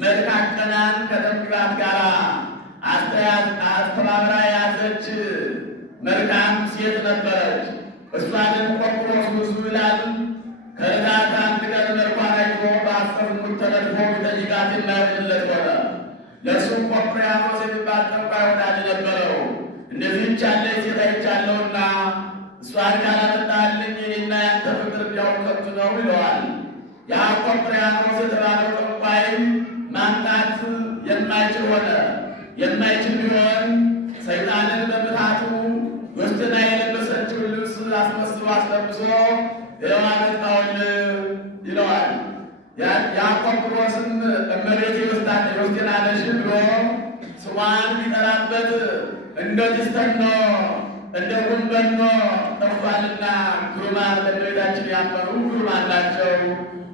መልካም ቀናን ከጠንቅራት ጋር አስተባብራ የያዘች መልካም ሴት ነበረች። እሷንም ቆጵሮስ ብዙ ይላል። ከዕለታት አንድ ቀን መልኳን አይቶ በሐሰት ዝሙት ተነድፎ ቢጠይቃት የማይሆንለት ሆነ። ለእርሱም ቆጵርያኖስ የሚባል ጠንቋይ ወዳጅ ነበረው። እንደዚህች ያለች ሴት አይቻለሁና እሷን ካላመጣልኝ የኔና ያንተ ፍቅር እንዲያው ከንቱ ነው ይለዋል። ያ ቆጵርያኖስ የተባለው ጠንቋይ ማምጣት የማይችል ሆነ። የማይችል ቢሆን ሰይጣንን በምትሃቱ ዮስትና የለበሰችውን ልብስ አስመስሎ አስለብሶ የዋመጣውን ይለዋል። ያ ቆጵሮስም እመቤቴ ዮስቴና ነሽ ብሎ ስሟን ቢጠራበት እንደ ዲስተኖ እንደ ጉንበኖ ጠፍቷልና ግሩማን ለእመቤታችን ያመኑ ግሩማን ናቸው።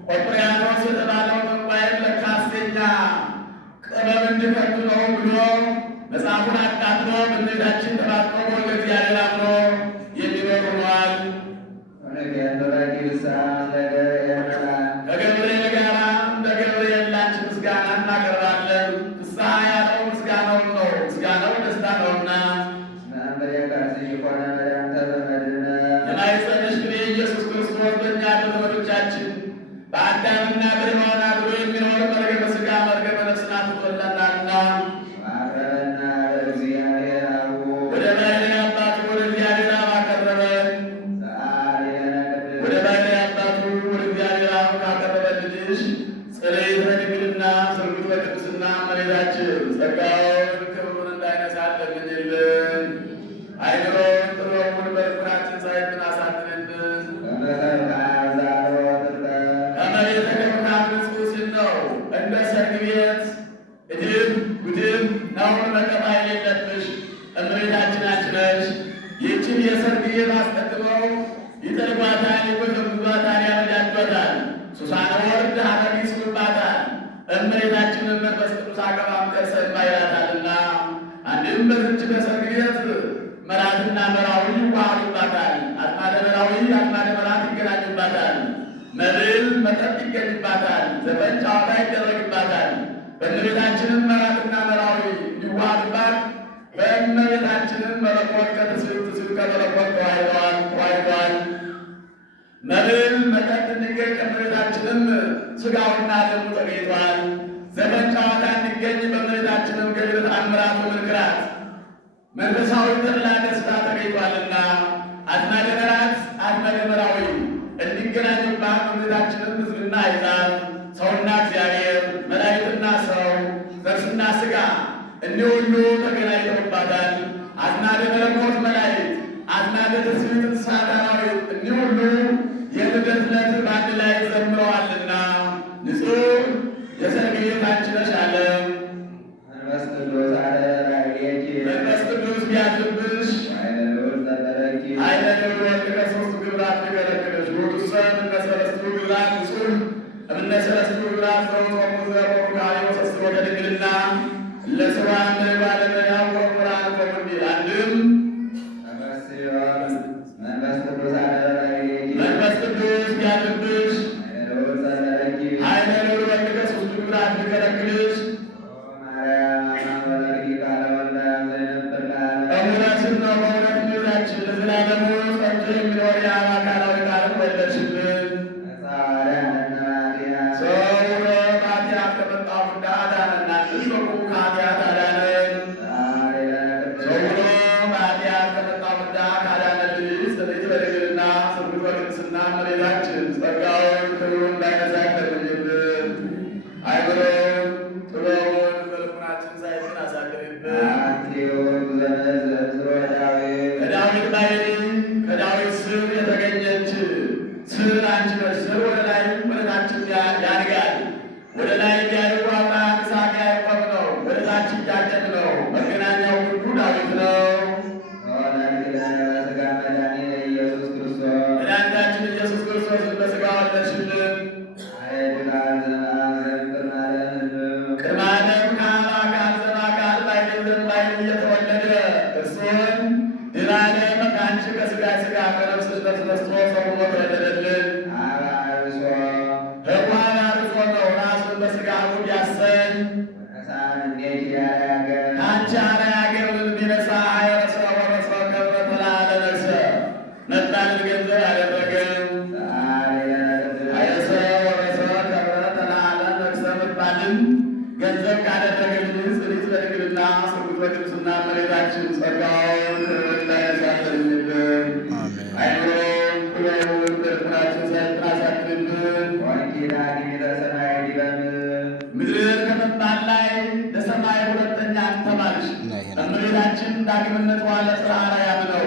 ቆጵርያኖስ የተባለው ጠንቋይ ለካ ሐሰተኛ ጥበብ እንዲከቱ ነው ብሎ መጽሐፉን አቃጥሎ በእመቤታችን ተባጥሮ ወደ እግዚአብሔር አምኖ የሚኖር ሆኗል። ከገብርኤል ጋር እንደ ገብርኤል ላንቺ ምስጋና እናቀርባለን። ፍስሐ ያለው ምስጋናውን ነው፣ ምስጋናው ደስታ ነውና። የማኅፀንሽ ፍሬ ኢየሱስ ክርስቶስ በእኛ በዘመዶቻችን በአዳምና በሔዋን አድሮ የሚኖር መርገመ ሥጋ መርገመ ነፍስን አጥፍቶልናልና ወደ ባሕርይ አባቱ ወደ እግዚአብሔር አብ አቀረበን። ወደ ባሕርይ አባቱ ወደ እግዚአብሔር አብ ካቀረበን ልጅሽ ጽርዕት በድንግልና ስርጉት በቅድስና እመቤታችን ጸጋውን ክብሩን እንዳይነሳን ለምኝልን። አይምሮውን ጥበቡን በልቡናችን ሳይብን አሳድርብን። ከመቤተ ክብርናት ንጹሕ ሲል ነው። እንደ ሰርግ ቤት እድፍ ጉድፍ ነውር ነቀፋ የሌለብሽ እመቤታችን አንቺ ነሽ። ይህችን የሰርግ ቤት አስቀድመው ይጠልቋታል፣ ይጎዘጉዟታል፣ ያበጃጇታል። ሱሳነ ወርድ ሐረግ ይስሉባታል። እመቤታችንን መንፈስ ቅዱስ አቀማምጠር ሰማ ይላታልና አንድም በዝች በሰርግ ቤት መራትና መራዊ ይዋሃዱባታል። አጥማደ መራዊ አጥማደ መራት ይገናኙባታል። መብል መጠጥ ይገኝባታል። ዘፈን ጨዋታ ይደረግባታል። በእመቤታችንም መራትና መራዊ ይዋሃዱባት። በእመቤታችንም መለኮት ከትስብእት ትስብእት ከመለኮት ተዋሕደዋል። መብል መጠጥ እንዲገኝ ከእመቤታችንም ሥጋውና ደሙ ተገኝቷል። ዘፈን ጨዋታ እንዲገኝ በእመቤታችንም ገድል ተአምራት ወምንክራት መንፈሳዊ ተድላ ደስታ ተገኝቷልና አዝማደ መራት አዝማደ መራዊ እንዲገናኙባት እመቤታችንም ሕዝብና አሕዛብ ሰውና እግዚአብሔር መላእክትና ሰው ነፍስና ሥጋ እኒህ ሁሉ ተገናኝተውባታል። አዝማደ መለኮት መላእክት አዝማደ ትስብእት እንስሳት አራዊት እኒህ ሁሉ የልደት ዕለት በአንድ ላይ ዘምረዋልና ንጹሕ የሰርግ ቤት አንቺ ነሽ አለ። መንፈስ ቅዱስ ቢያድርብሽ ኃይለ ልዑል ወልድ ከሦስቱ ግብራት ሊከለክልሽ ውእቱሰ እምነ ሰለስቱ ግብራት ንጹሕ እምነ ሰለስቱ ግብራት ዘውቶሙ ዘሩካቤ ወሰስሮ ድንግልና ለስዋን ባለመያው ወቁራን ቆሙ እንዲል አንድም መንፈስ ቅዱስ ቢያድርብሽ ኃይለ ልዑል ወልድ ከሦስቱ ግብራት ሊከለክልሽ በእውነትም ነው በእውነት እመቤታችን ለዘላለሙ ጸንቶ የሚኖር የአብ አካላዊ ቃልን ወለድሽልን። ሰው ሆኖ ከኃጢአት ከመጣው ፍዳ አዳነን። አንድም በቁ ከኃጢአት አዳነን። ገንዘብ ካደረገልን ጽሪት በድንግልና ስርጉት በቅድስና እመቤታችን ጸጋውን እንዳያሳድርልን አይምሮን ጥበቡን በልቡናችን ሳያሳድርልን ምድር ከመባል ላይ ለሰማይ ሁለተኛ ተባልሽ እመቤታችን ዳግምነቷ ለጽርሐ አርያም ነው።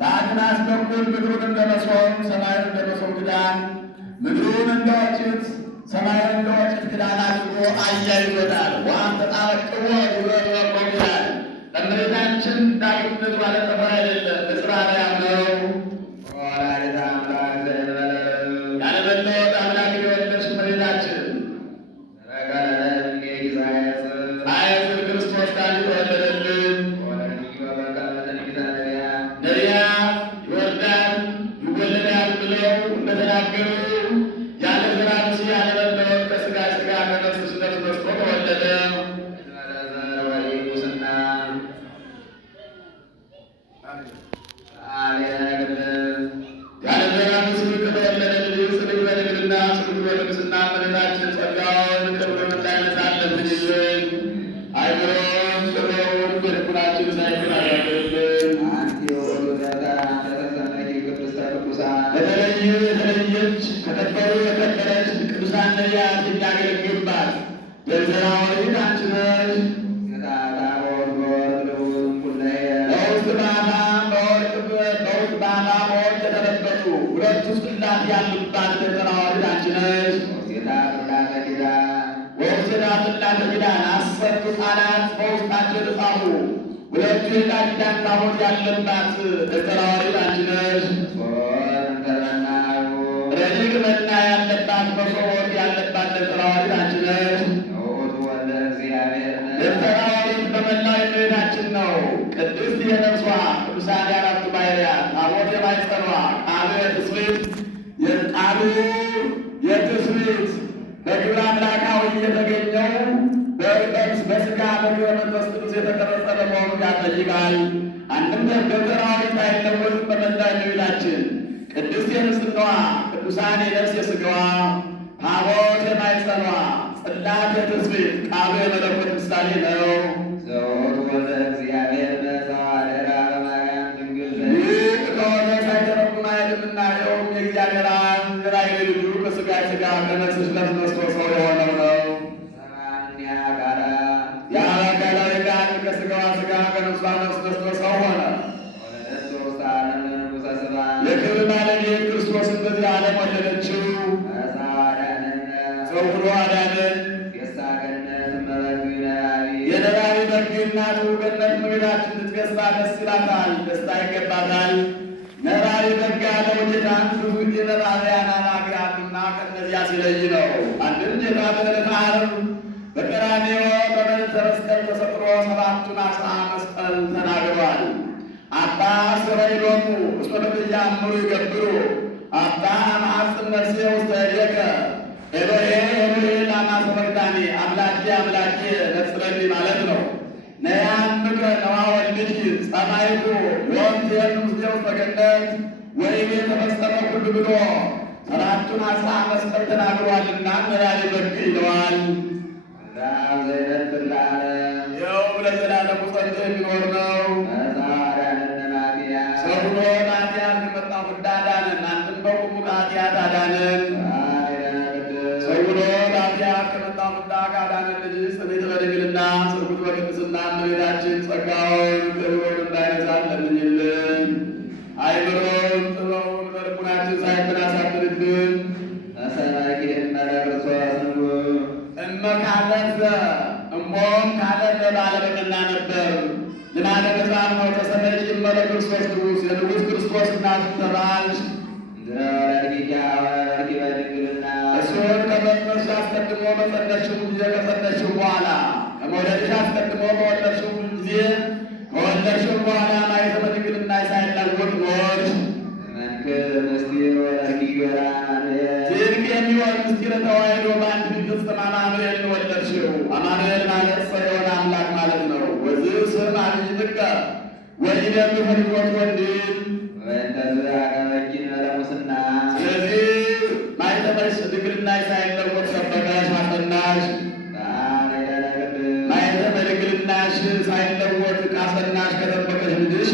በአግናስ በኩል ምድሩን እንደ መሶብ ሰማዩን እንደ መሶብ ክዳን ምድሩን እንደ ወጭት ሰማዩን እንደ ወጭት ክዳን አድርጎ አያይዞታል። ዋን ተጣበቅቦ ይብረበቆ ይላል። እመቤታችን ዳግምነቷ ለጠፋ አይደለም ለጽርሐ አርያም ነው። ወላዲተ አምላክ ያለመለወጥ አምላክ የወለድሽ እመቤታችን ኢየሱስ ክርስቶስ ቃል የተወለደልን ነቢያት ይወልዳል ይወለዳል ብለው እንደተናገሩ ያለ ዘር ብእሲ ያለ መለወጥ ከሥጋ ሥጋ ከነፍስ ነፍስ ነስቶ ተወለደ። ያለ ዘር ብእሲ ከተወለደ ልጅ ጽድቅ በድንግልና ስርጉት በቅድስና እመቤታችን ጸጋውን ክብሩን እንዳይነሳለን ልጅልን አይምሮን ጥበቡን በልቡናችን ሳይሆን አያደርግልን። የተለየች ከከበሩ የከበረች ቅዱሳን ነቢያት የሚያገለግሉባት በዘራ ወሪት አንቺ ነሽ። በውስጥ በአፋ በወርቅ የተለበጡ ሁለቱ ጽላት ያሉባት በዘራ ወሪት አንቺ ነሽ። ወውስዳ ጽላተ ኪዳን አሰርቱ ቃላት በውስጣቸው የተጻፉ ሁለቱ የቃል ኪዳን ታቦት ያለባት በዘራ ወሪት አንቺ ነሽ። ረቂቅ መና ያለባት መሶበ ወርቅ ያለባት በዘራ ወሪት አንቺ ነሽ። በዘራ ወሪት በመላው እመቤታችን ነው። ቅድስት የነፍሷ ቅዱሳን የአራቱ ባሕርያት ታቦት የማኅፀኗ ቃሉ የትስብእት ቃሉ የትስብእት በግብረ አምላካዊ የተገኘው በሥጋ በግብረ መንፈስ ቅዱስ የተቀረጸ በመሆኑ ያጠይቃል። አንድም በዘራ ወሪት አይለወጥም። በመላው እመቤታችን ቅድስት የንጽሕናዋ ቅዱሳን የነፍስ የሥጋዋ ታቦት የማኅፀኗ ጽላት የትስብእት ቃሉ የመለኮት ምሳሌ ነው። ይህ ከሆነ ሳይተረጉም አይልምና ይኸውም የእግዚአብሔር አብ የባሕርይ ልጁ ከሥጋ ሥጋ ከነፍስ ነፍስ ነስቶ ሰው የሆነው ነው። የአካላዊ ቃል ከሥጋዋ ሥጋ ከነፍሷ ነፍስ ነስቶ ሰው ሆነ። የክብር ባለቤት ክርስቶስን በዚህ ዓለም ወለደችው። ሰው ሁሉ አዳነን። የነባቢ በግ እናቱ ገነት እመቤታችን ልትገሳ ደስ ይላታል፣ ደስታ ይገባታል። ነባቢ በግ ያለው ጌታን ብዙ የነባቢያን አናግራሉና ከእነዚያ ሲለይ ነው። አንድም ጌታ በዕለተ ዓርብ በቀራንዮ በዕለተ መስቀል ተሰቅሎ ሰባቱን አስራ መስቀል ተናግሯል። አባ ስረይሎሙ እስመ በትያምሩ ይገብሩ አባ መሐጽን ነፍሴ ውስተ እዴከ ኤሎሄ ኤሎሄ ላማ ሰበቅታኒ አምላኬ አምላኬ ነጽረኒ ማለት ነው። ነያምከ ነዋ ወልድኪ ጸማይኩ ወንቴን ውስጤ ውስተ ገነት ወይቤ ተፈጸመ ሁሉ ብሎ ሰባቱን አስራ መስቀል ተናግሯልና ነባቢ በግ ይለዋል። ይኸውም ለዘላለሙ ጸንቶ የሚኖር ነው። ሰው ሆኖ ከኃጢአት ከመጣ ፍዳ አዳነን። አንድም በቁሙ ከኃጢአት አዳነን። ሰው ሆኖ ከኃጢአት ከመጣ ፍዳ ካዳነን ልጅ ጽንዕት በድንግልና ስርጉት በቅድስና እመቤታችን ጸጋውን ክብሩን እንዳይነሳን ለምኝልን። አይምሮን ጥበቡን በልቡናችን ሳይብን አሳድርብን። እመካለዘ እሞም ካለ ባለበቅና ነበር ልማደ መጽሐፍ ነው። ተሰመች እመለ ክርስቶስ ንጉሥ የንጉሥ ክርስቶስ እናቱ ተባልሽ። እሱን ከመጽነስሽ አስቀድሞ በጸነስሽው ጊዜ ከጸነስሽው በኋላ ከመውለድሽ አስቀድሞ በወለድሽው ጊዜ ከወለድሽው በኋላ ማኅተመ ድንግልና ሳይለወጥ ኖርሽ። ድንቅ የሚሆን ምስጢረ ተዋሕዶ በአንድ የሚፈጸም አማኑኤልን ወለድሽው። አማኑኤል ማለት ሰው የሆነ አምላክ ማለት ነው። ወዝህ ስም አብይ ጥቀ ወኢደም ፍልቆት ወንድም። ስለዚህ ማኅተመሽ ድንግልና ሳይለወጥ ጠበቀሽ፣ አጸናሽ። ሳይለወጥ ካጸናሽ ከጠበቀሽ ልጅሽ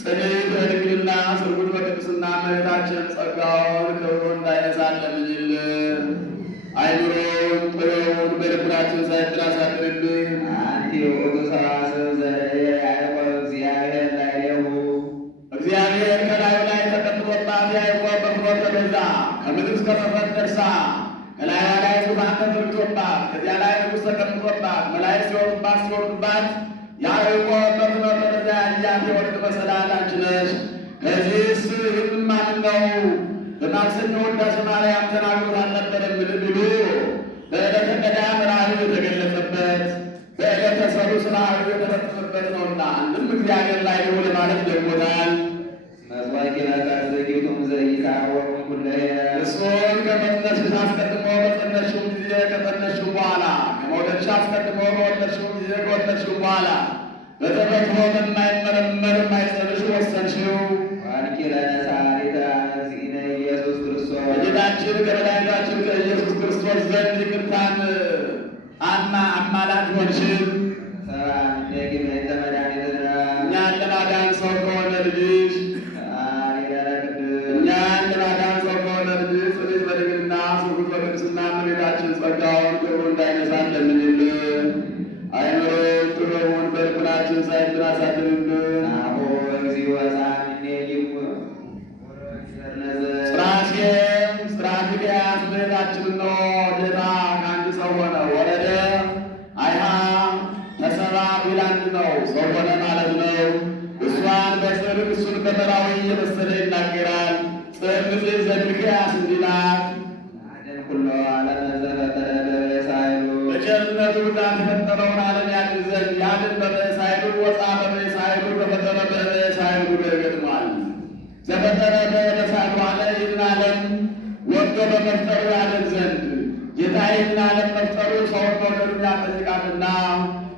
ጽንዕት በድንግልና ስርጉት በቅድስና እመቤታችን ጸጋውን ክብሩን እንዳይነሳን ለምኝልን። አይምሮውን ጥበቡን በልቡናችን ሳይጥል አሳድርልን። አንቲ ውእቱ ሰዋስው ዘርእየ ያዕቆብ እግዚአብሔር ላዕሌሁ እግዚአብሔር ከላዩ ላይ ተቀምጦባት ያዕቆብ በፍኖተ ሎዛ ከምድር እስከ መፍረስ ደርሳ ከላዩ ላይ ዙፋን ተዘርግቶባት ከዚያ ላይ ንጉሥ ተቀምጦባት መላእክት ሲወርዱባት ያዕቆብ በፍኖተ ሎዛ ያያት የወርቅ መሰላል አንቺ ነሽ። ከዚህስ ይህን ማን ነው? በማክሰኞ ውዳሴ ማርያም ተናግሮት አልነበረም ቢሉ በዕለተ ቀዳም ራእዩ የተገለጸበት በዕለተ ሰሉስ ራእዩ የተፈጸመበት ነውና አንድም እግዚአብሔር ላይ ነው ለማለት ደግሞታል። መስዋዕት ለቃዘጊቱም ዘይታወቅ ኩለየ እሱን ከመጽነስሽ አስቀድሞ በጸነስሽው ጊዜ ከጸነስሽው በኋላ ከመውለድሽ አስቀድሞ በወለድሽው ጊዜ ከወለድሽው በኋላ በተፈጥሮ በማይመረመር የማይጸንሽ ወሰንሽው። ዋንኪ ለነሳሪተ እግዚእነ ኢየሱስ ክርስቶስ ከጌታችን ከመድኃኒታችን ከኢየሱስ ክርስቶስ ዘንድ ይቅርታን አማላጅ ሆንሽን። ሰብአ እምኔኪ በእንተ መድኃኒትነ እኛን ለማዳን ሰው ከሆነ ልጅሽ እኛን ለማዳን ሰው ከሆነ ልጅሽ ጽንዕት በድንግልና ስርጉት በቅድስና እመቤታችን ጸጋውን ክብሩን እንዳይነሳን ለምኝልን። አይምሮውን ጥበቡን በልቡናችን ሳይጥል አሳድርብን። አቦ እግዚኦ ወፃእ እምኔኪሙ ጽራሴም ጽራፊልያስ እመቤታችን ነው ጌታ ከአንድ ሰው ሆነ ወረደ አይሃ ተሰባ ቢል አንድ ነው ሰው ሆነ ማለት ነው። እሷን በጽድቅ እሱን በመራዊ እየመሰለ ይናገራል። ጽድቅ ዘሚክያስ እንዲላት አደን ኩሎ ዓለም ዘፈጠረ በበሳይሉ በቸርነቱ ጋር የፈጠረውን ዓለም ያድን ዘንድ ያድን በበሳይሉ ወፃ በበሳይሉ ተፈጠረ በበሳይሉ ገጥሟል። ዘፈጠረ በበሳይሉ አለ ይህን ዓለም ወዶ በመፍጠሩ ያድን ዘንድ ጌታ ይህን ዓለም መፍጠሩ ሰውን መውደዱን ያጠይቃልና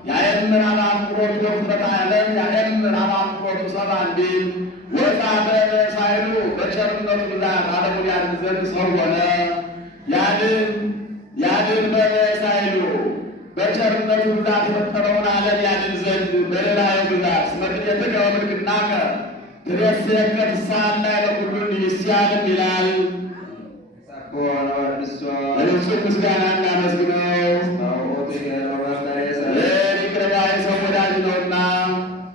የአየምር አባምሮቱ ወፍጥረተ ዓለም የአየምር አባምሮቱ ሰባ እንዲል ወፃ በበሳይሉ በቸርነቱ ብዛት ዓለሙን ያድን ዘንድ ሰው ሆነ። ያድን በበሳይሉ በቸርነቱ ብዛት የፈጠረውን ዓለም ያድን ዘንድ በሌላዩ ብዛት ስመክደትከ ወምልክናከ ትቤስየከ ትስሐና ለኩሉ ይስያልም ይላል። ሰብሖ ለወድሶ ለንጹሕ ምስጋና እናመስግነው። በውእቱ ኄር ወመፍቀሬ ሰብ ይቅር ባይ ሰው ወዳጅ ነውና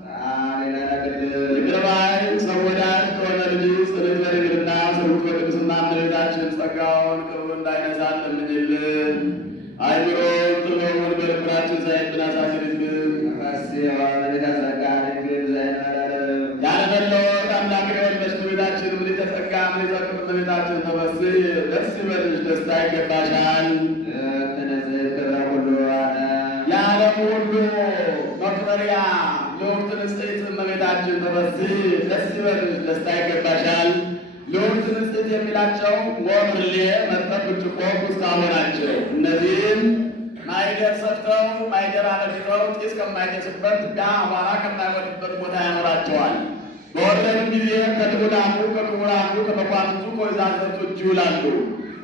ሰአሊ ለነ ቅድስት ይቅር ባይ ሰው ወዳጅ ከሆነ ልጅ ጽንዕት በድንግልና ስርጉት በቅድስና እመቤታችን ጸጋውን ክብሩን እንዳይነሳን ለምኝልን። አይምሮውን ጥበቡን በልቡናችን ሳይጥል አሳድርብን። ተፈሥሒ ወምልዕተ ጸጋ ድንግል ዘእንበለልብ ያለመለወጥ አምላክ የወለድሽ እመቤታችን ምልዕተ ጸጋ ምልዕተ ክብር እመቤታችን ተፈሥሒ ደስ ይበልሽ፣ ደስታ ይገባሻል። ልዕልት ንጽሕት ክብረ ኩሉ ዓለም የዓለሙ ሁሉ መኩረሪያ ልዕልት ንጽሕት እመቤታችን ተፈሥሒ ደስ ይበልሽ፣ ደስታ ይገባሻል። ልዕልት ንጽሕት የሚላቸው ሞብርሌ፣ መጠጥ፣ ብርጭቆ፣ ኩስካሎ ናቸው። እነዚህም ማይደር ሰፍተው ማይደር አለፍተው ጢስ ከማይደርስበት ዳ አቧራ ከማይወድበት ቦታ ያኖራቸዋል። በወረዱ ጊዜ ከልዑላኑ ከክቡራኑ ከመኳንንቱ ከወይዛዝርቱ እጅ ይውላሉ።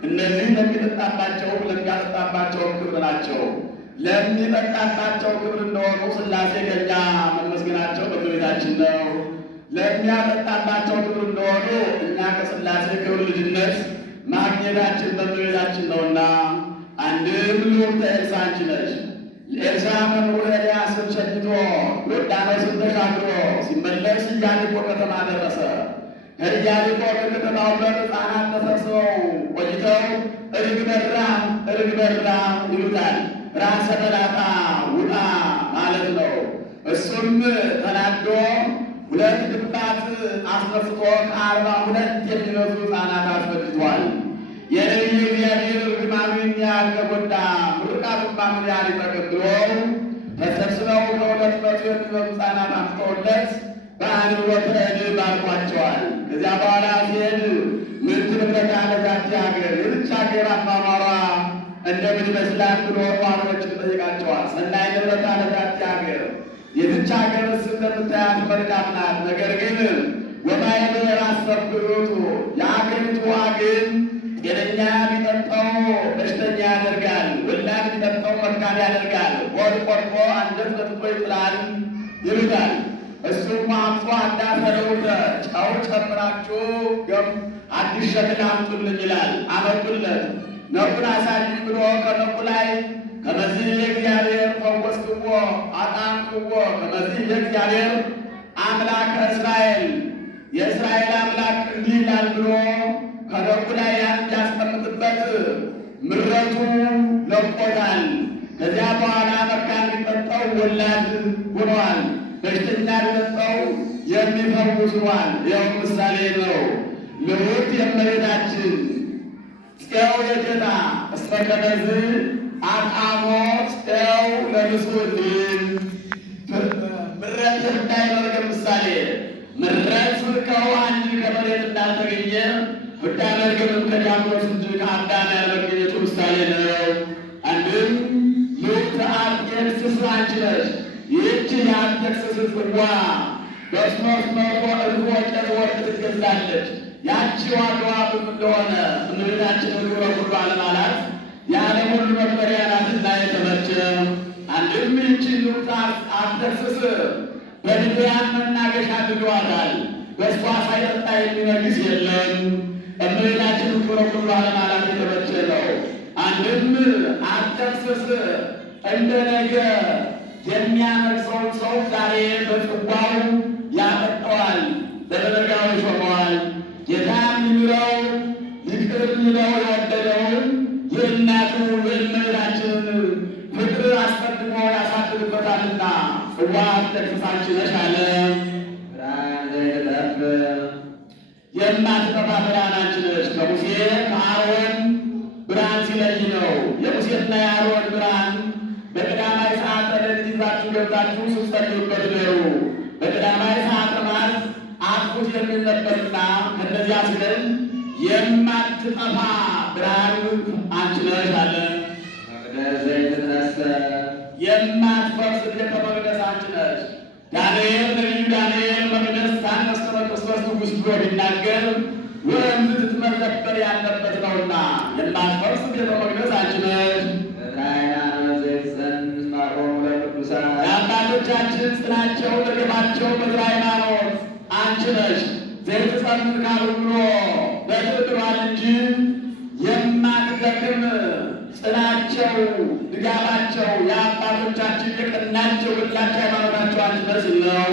እነዚህ ለሚጠጣባቸው ለሚያጠጣባቸው ክብር ናቸው። ለሚጠጣባቸው ክብር እንደሆኑ ሥላሴ ከእኛ መመስገናቸው በእመቤታችን ነው። ለሚያጠጣባቸው ክብር እንደሆኑ እኛ ከሥላሴ ክብር ልጅነት ማግኘታችን በእመቤታችን ነውና አንድም ልዑልተ ኤልሳዕ አንቺ ነሽ። ኤልሳዕ መምህሩ ኤልያስን ሸኝቶ ዮርዳኖስን ተሻግሮ ሲመለስ ኢያሪኮ ከተማ ደረሰ። ከኢያሪኮ ከከተማው በር ሕፃናት ተሰብስበው ቆይተው እርግ በራ ይሉታል። ራሰ መላጣ ውጣ ማለት ነው። እሱም ተናዶ 2 ድባት አስነስቶ ከ42 የሚበዙ ሕፃናት አስፈጅቷል። የነቢዩ እግዚአብሔር እርግማኑ ያህል ከጎዳ ምርቃቱማ ምን ያህል ይጠቅም ብሎ ተሰብስበው ከ200 የሚበዙ ሕፃናት አምጥተውለት በአንብሮተ እድ ባርኳቸዋል። ከዚያ በኋላ ሲሄድ ምን ትንብረታ ለዛች ሀገር የዝች ሀገር አኗኗሯ እንደምን ይመስላል ብሎ ኗሪዎችን ጠይቃቸዋል። ሰናይ ንብረታ ለዛች ሀገር የዝች ሀገርስ እንደምታያት መልካም ናት። ነገር ግን ወማይበ የራስ ሰብዮቱ የሀገሪቱ ውሃ ግን ጤነኛ ቢጠጣው በሽተኛ ያደርጋል፣ ወላድ ቢጠጣው መካን ያደርጋል፣ ሆድ ቆርጦ አንጀት በጥጦ ይጥላል ይሉታል። እሱም አምጾ እንዳፈረውተ ጨው ጨምራችሁ አዲስ ሸክላ አምጡልኝ ይላል። አመጡለት። ነቁን አሳይኝ ብሎ ከነቁ ላይ ከመዚህ የእግዚአብሔር ፈወስክዎ አጣምክዎ ከመዚህ የእግዚአብሔር አምላክ እስራኤል የእስራኤል አምላክ እንዲህ ይላል ብሎ ከነቁ ላይ ያን ያስቀምጥበት ምረቱ ለቆታል። ከዚያ በኋላ መካን ቢጠጣው ወላድ ሆኗል። በሽተኛ ቢጠጣው የሚፈውስ ሆኗል። ይኸው ምሳሌ ነው። ልዑልት የእመቤታችን ፄው የጌታ እስመ ከመዝ አቃሞ ፄው ለንጹሕን ምሕረት እንዳይኖር ምሳሌ ምሕረት ከውሃ እንጂ ከመሬት እንዳልተገኘ ፍዳ መርገምም ከዲያብሎስ እንጂ ከአዳም ያለመገኘቱ ምሳሌ ነው። አንድም ልዑልት አርጤክስስ አንቺ ነሽ። ይህች የአርጤክስስ ጽዋ በ300 እልፍ ወቄት ወርቅ ትገዛለች። ያቺ ዋጋዋ ብዙ እንደሆነ እመቤታችን ክብረ ኩሉ ዓለም አላት። የዓለም ሁሉ መክበሪያ ናትና የተመቸ አንድም ይህች ልዑልት አርጤክስስ በልድያን መናገሻ አድርገዋታል። በእሷ ሳይጠጣ የሚነግስ የለም። እመቤታችን ክብረ ኩሉ ዓለም አላት የተመቸ ነው። አንድም አርጤክስስ እንደ ነገ የሚያነግሰውን ሰው ዛሬ በጽዋው ያጠጣዋል፣ በበነጋው ይሾመዋል። ጌታም ይምረው ይቅር ይለው የወደደውን የእናቱ የእመቤታችንን ፍቅር አስቀድሞ ያሳድርበታልና ጽዋ አርጤክስስ አንቺ ነሽ አለ። ብርሃን ዘይጠፍ የማትጠፋ ብርሃን አንቺ ነሽ። ከሙሴ ከአሮን ብርሃን ሲለይ ነው። የሙሴና የአሮን ብርሃን በቀዳማይ ሰዓተ ሌሊት ይዛችሁ ገብታችሁ ስትጸልዩበት ደሩ። በቀዳማይ ሰዓተ ማት አጥፉት የሚል ነበርና ከእነዚያ ሲለይ የማትጠፋ ብርሃን አንቺ ነሽ አለ። መቅደስ ዘይትነሣ የማትፈርስ ቤተ መቅደስ አንቺ ነሽ። ዳንኤል ነቢዩ ዳንኤል መቅደስ ታነጽ ክርስቶስ ንጉሥ ብሎ ቢናገር ወንዝ ትትመዘበር ያለበት ነውና የማትፈርስ ቤተ መቅደስ አንቺ ነሽ። የአባቶቻችን ጽናቸው ለግባቸው ምድረ ሃይማኖት አንቺ ነሽ። ዘይትጸን ካሉ ብሎ በትድሯል እንጂ የማትደክም ጽናቸው ድጋፋቸው የአባቶቻችን የቀናቸው ግላቸው ሃይማኖታቸው አንቺ ነሽ ነው።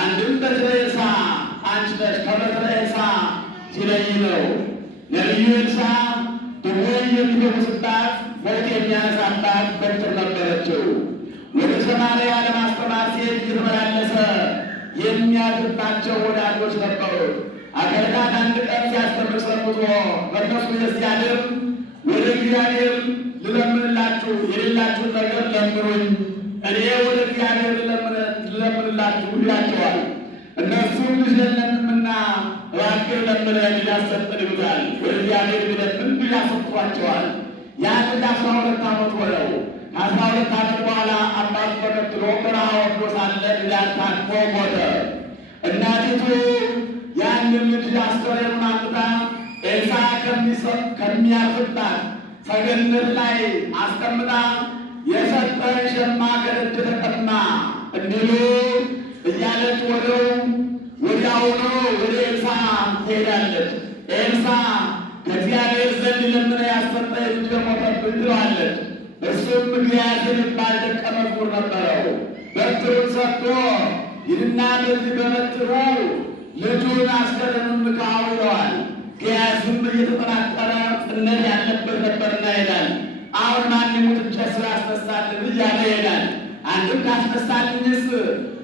አንድም በትረ ኤልሳ አንቺ ነሽ። ከበትረ ኤልሳ ሲለይ ነው። ነቢዩ ኤልሳ ድውይ የሚፈውስባት ሞት የሚያነሳባት በትር ነበረችው። ወደ ሰማርያ ለማስተማር ሲሄድ እየተመላለሰ የሚያድርባቸው ወዳጆች ነበሩት። አገልጋት አንድ ቀን ሲያስተምር ሰንብቶ መቅደሱ ሲያድር ወደ እግዚአብሔር ልለምንላችሁ የሌላችሁን ነገር ለምኑኝ፣ እኔ ወደ እግዚአብሔር ልለምንላችሁ ይላቸዋል። እነሱም ልጅ የለንምና እባክህ ለምነን ሊያሰጠን ይሉታል። ወደ እግዚአብሔር ቢለምን ብዙ ያሰጥቷቸዋል። ያ ልጅ 12 ዓመት ሆነው። ከ12 ዓመት በኋላ አባቱ ተከትሎ በረሃ ወርዶ ሳለ ልጃን ታቅፎ ሞተ። እናቲቱ ያንን ልጅ አስከሬኑን አምጥታ ኤልሳ ከሚያርፍባት ሰገነት ላይ አስቀምጣ የሰጠኝ ሸማ ከደጅ ተቀማ እንዲሉ እያለች ወዲያውኑ ወደ ኤልሳ ትሄዳለች። ኤልሳ ከእግዚአብሔር ዘንድ ለምን ያሰጠኝ ልጅ ሞተብኝ ትለዋለች። እሱም ግያዝን ይባል ደቀ መዝሙር ነበረው። በትሩን ሰጥቶ ይህና በዚህ በበትሩ ልጁን አስከሬኑን ንካው ይለዋል። ግያዝም እየተጠናጠረ ጽነት ያለበት ነበርና ይሄዳል። አሁን ማን ይሙት እንጨት ስራ አስነሳልን እያለ ይሄዳል። አንድም ካስነሳልኝስ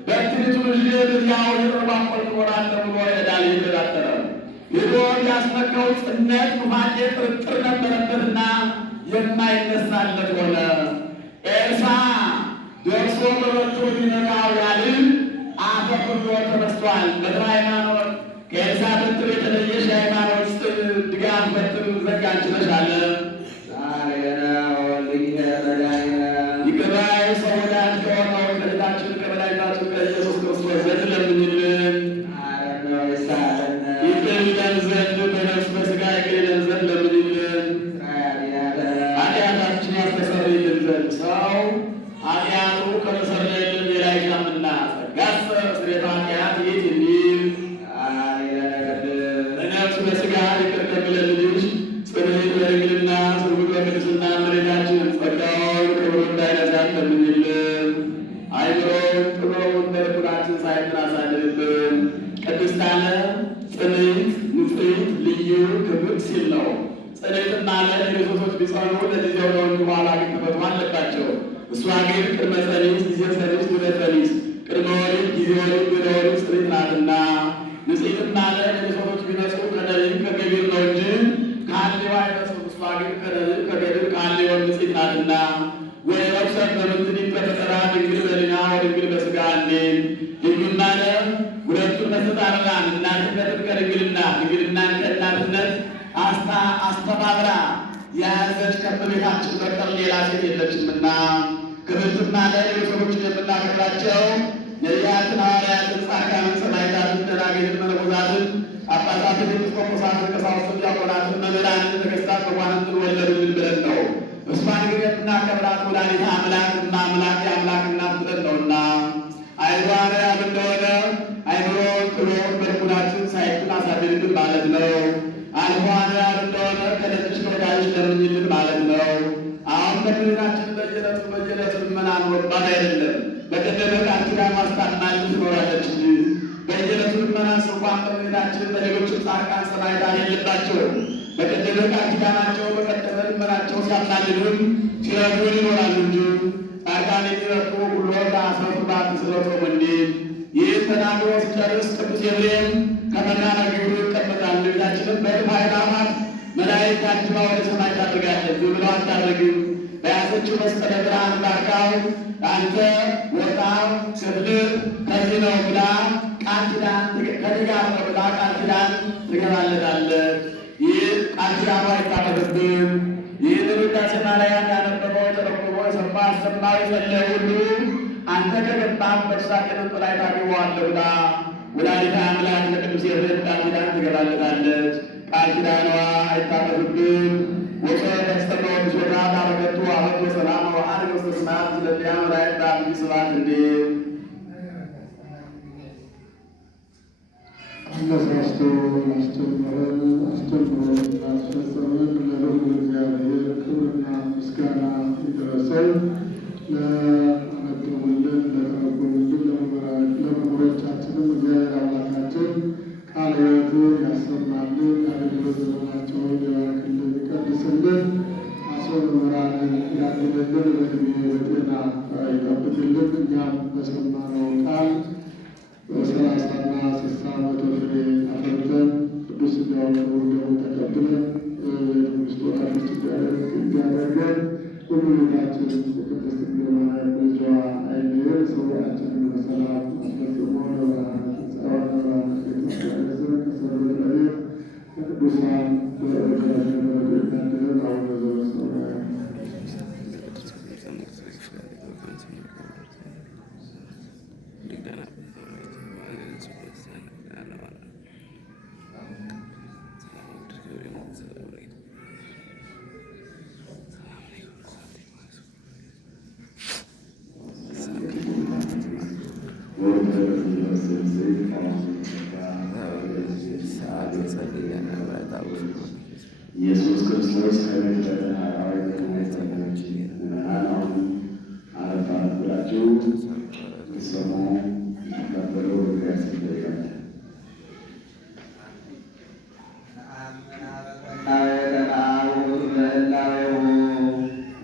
በትሪቱን እ በዚያው የጠርባቆል ትኖራለህ ብሎ ይሄዳል። እየተዳጠረ ሄዶ ያስመካው ጽነት ኑፋቄ ጥርጥር ነበረበትና የማይነሳለት ሆነ። ኤልሳ ደርሶ በበትሩ ቢነካው ያልን አፈፍሎ ተነስቷል። በትረ ሃይማኖት ከኤልሳ በትር የተለየሽ ሃይማኖት ድጋፍ በትር ዘጋ አንቺ ነሽ አለ። ይቅርባይ ሰው ወዳጅ ከሆነው ከጌታችን ከመድኃኒታችን ከኢየሱስ ክርስቶስ ዘንድ ለምኝልን። ይቅር ይለን ዘንድ በነፍስ በሥጋ ይቅር ይለን ዘንድ ለምኝልን። አይምሮውን ጥበቡን በልቡናችን ሳይብን አሳድርብን። ቅድስታነ ጽንዕት ንጽሕት ልዩ ክብርት ሲል ነው። ጽንዕት ማለት የሴቶች ቢጸኑ ለጊዜው ነው እንጂ በኋላ ግን መፈቱ አለባቸው። እሷ ግን ቅድመ ጸኒስ ጊዜ ጸኒስ ድኅረ ጸኒስ ቅድመ ወሊድ ጊዜ ወሊድ ድኅረ ወሊድ ጽንዕት ናትና። ንጽሕት ማለት የሴቶች ቢነጹ ከደሊል ከገቢር ነው እንጂ ከሐሌዋ አይነጹም። እሷ ግን ከደሊል ከገቢር ከሐሌዋ ንጽሕት ናትና። ወየወሰን በምንትኒት በፈጠራ ድንግል በሊና ወድንግል በሥጋ እንዲል ልዩና ሁለቱን ተጻራራን እናትነትን ከድንግልና ድንግልናን ከእናትነት አስተባብራ የያዘች ከእመቤታችን በቀር ሌላ ሴት የለችምና። ክብርትና ለሌሎችን የምናከብራቸው ነቢያትን፣ ሐዋርያትን፣ ጻድቃንን፣ ሰማዕታትን፣ ደናግልን፣ መነኮሳትን፣ ጳጳሳትን፣ ኤጲስቆጶሳትን፣ ቀሳውስትን፣ ዲያቆናትን፣ መምህራንን፣ ነገሥታት፣ መኳንንትን ወለዱልን ብለን ነው። እሷን ግን የምናከብራት ወላዲተ አምላክ እማ አምላክ የአምላክ እናት ብለን ነውና አይምሮ አርያም እንደሆነ አይምሮውን ጥበቡን በልቡናችን ሳይብን አሳድርብን ማለት ነው። አልፎ አርያም እንደሆነ ከደጅሽ ከወዳጅሽ ለምኝልን ማለት ነው። አሁን በእመቤታችን በየዕለቱ ልመና ኖሮባት አይደለም፣ በቀደመ ቃል ኪዳን ማስታጥናልን ትኖራለች እንጂ። በየዕለቱ ልመና እንኳን በእመቤታችን በሌሎችም ጻድቃን ሰማዕታት የለባቸውም። በቀደመ ቃል ኪዳናቸው በቀደመ ልመናቸው ሲያማልዱን ሲረዱን ይኖራሉ እንጂ። ጻድቃን የሚረዱ ሁሉ ለአስረቱ በዓት ስለጾሙ እንዲል ይህን ተናግሮ ሲጨርስ ቅዱስ ኤፍሬም ከመካነ ግብሩ ይቀመጣል። እመቤታችንም በእልፍ አእላፋት መላእክት ታጅባ ወደ ሰማይ ታድርጋለች። ብለው አታደርግም። በያዘችው መስቀለ ብርሃን ባርካው አንተ ወጣው ክፍልህ ከዚህ ነው ብላ ቃል ኪዳን ከኔ ጋር ነው ብላ ቃል ኪዳን ትገባለታለች። ይህ ቃል ኪዳኗ አይታጠፍብን። ይህንን ውዳሴ ማርያም ያነበበው የተረጎመው የሰማ አሰማው የጸለየ ሁሉ አንተ ከገባህበት እሳት የመጡ ላይ ታገኘዋለህ ብላ ወላዲተ አምላክ ለቅዱስ ኤፍሬም ቃል ኪዳን ትገባለታለች። ቃል ኪዳኗ አይታጠፍብን። ወሰነ ተስተመው ብሶታ ታረገቱ አመት ወሰላም ወአርግ ውስተ ሰማያት ስለዚያ መላእክት በአብይ ስብሐት እንዲል አነሳስቶ ያስጀመረን አስጀምሮን ያስፈጸመን ለልዑል እግዚአብሔር ክብርና ምስጋና ይድረሰው። ለመገቡልን ለተረጎሙልን ለመምህሮቻችንም እግዚአብሔር አምላካችን ቃለ ሕይወትን ያሰማልን፣ የአገልግሎት ዘመናቸውን ይባርክልን፣ ይቀድስልን፣ አስበ መምህራንን ያድልልን፣ በዕድሜ በጤና ይጠብቅልን። እኛም በሰማነው ቃል በ30 እና 60 መቶ ፍሬ አፍርተን ቅዱስ ሥጋውን ክቡር ደሙን ተቀብለን የመንግሥቱ ወራሾች እንዲያደርገን ሁሉ ቤታችን የቅድስት ድንግል ማርያም ልጇ አይለየን። ሰውነታችንን በሰላም አስፈጽሞ ለብርሃነ ትንሣኤዋ ለብርሃነ ልደቱ ያደርሰን። ከሰሩት ረድኤት ከቅዱሳን በረከታቸው ያድለን። አቡነ ዘበሰማያት ኢየሱስ ክርስቶስ ከቤተ ምዕመናን አረፍ ብላችሁ ሰሙ ተቀበሉ ያስፈልጋል።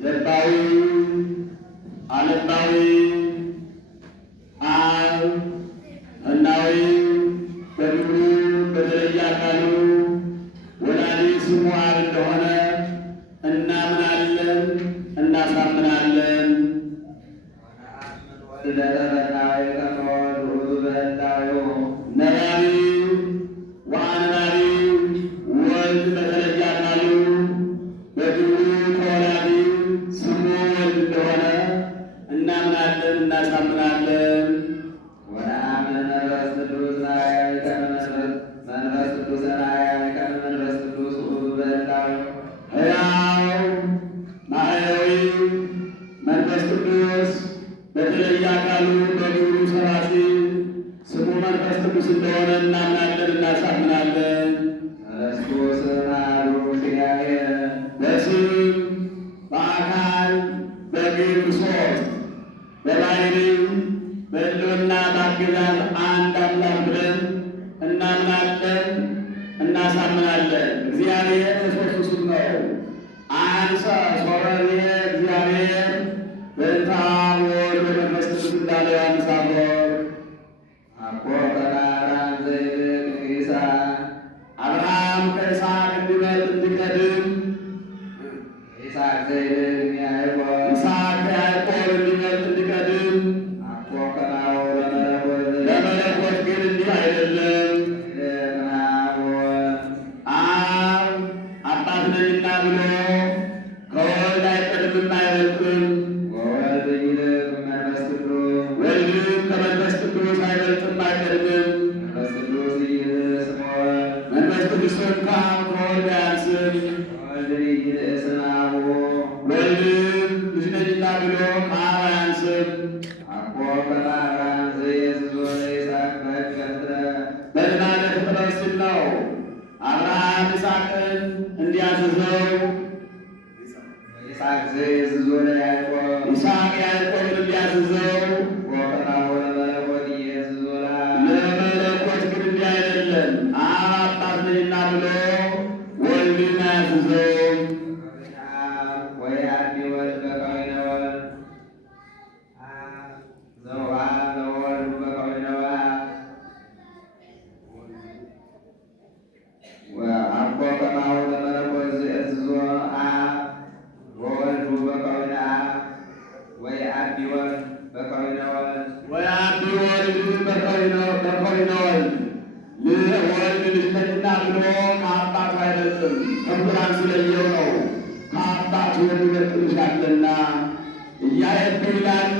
ለባዊ አለባዊ አብ እናዊ በግብሩ በተለየ አካሉ ወላዲ ስሙ አብ እንደሆነ እናምናለን፣ እናሳምናለን። ነባቢ ወአንባቢ ወልድ በተለየ አካሉ በግብሩ ከወላዲ ስሙ ወልድ እንደሆነ እናምናለን፣ እናሳምናለን። ሕያው ማሕየዊ መንፈስ ቅዱስ በተለየ አካሉ በግብሩ ሠራጺ ስሙ መንፈስ ቅዱስ እንደሆነ እናምናለን፣ እናሳምናለን። በስም በአካል በግብር ሦስት በባሕርይ በሕልውና በአገዛዝ አንድ አምላክ ብለን እናምናለን፣ እናሳምናለን። እግዚአብሔር ሦስቱ ስም ነው። አንሰ ሶረሬ እግዚአብሔር በእንተ አብ ወወልድ ወመንፈስ ቅዱስ እንዳለ ዮሐንስ አፈወርቅ። አኮ ከአብርሃም ዘይልቅ ይስሐቅ አብርሃም ከይስሐቅ እንዲበልጥ እንዲቀድም፣ ይስሐቅ ዘይልቅ ያዕቆብ ይስሐቅ ከያዕቆብ እንዲበልጥ እንዲቀድም፣ አኮ ከማሁ ለመለኮት ለመለኮት ግን እንዲህ አይደለም። ዘይልቅ አብ ወወልድ አብ አባት ነኝና ብሎ ከወልድ አይቀድምም አይበልጥም። ወወልድ ይልቅ መንፈስ ቅዱስ ወልድም ከመንፈስ ቅዱስ አይበልጥም አይቀድምም። መንፈስ ቅዱስ ይልቅ ስመ ወልድ መንፈስ ቅዱስም ከአብ ከወልድ አያንስም። ወወልድ ይልቅ ስመ አቡሁ ወልድም ልጅ ነኝና ብሎ ከአብ አያንስም። አኮ ከአብርሃም ዘየስዞ ለይስሐቅ በሕገ ፍጥረት በልማደ ፍጥረት ሲል ነው። አብርሃም ይስሐቅን እንዲያዝዘው፣ ይስሐቅ ዘየስዞ ለያዕቆብ ይስሐቅ ያዕቆብን እንዲያዝዘው፣ ወከማሁ ለመለኮት ኢየሱስ ወለአብ ለመለኮት ግን እንዲህ አይደለም። አብ አባት ነኝና ብሎ ወልድን አያዝዘውም። ወየአቢ ወልድ በከዊነ ወልድ ዘውአብ ለወልዱ በከዊነ ወአብ ወአኮ ከማሁ ለመለኮት ዘእዝዞ አብ ወወልዱ በከዊነ አብ ወየአቢ ወልድ በከዊነ ወልድ ወየአቢ ወልድ በከዊነ ወልድ ወልድ ልጅ ነኝና ብሎ ከአባቱ አይበልጥም። ከፍጡራን ስለየው ነው። ከአባቱ የሚበልጥልሻልና እያየብ ይላል።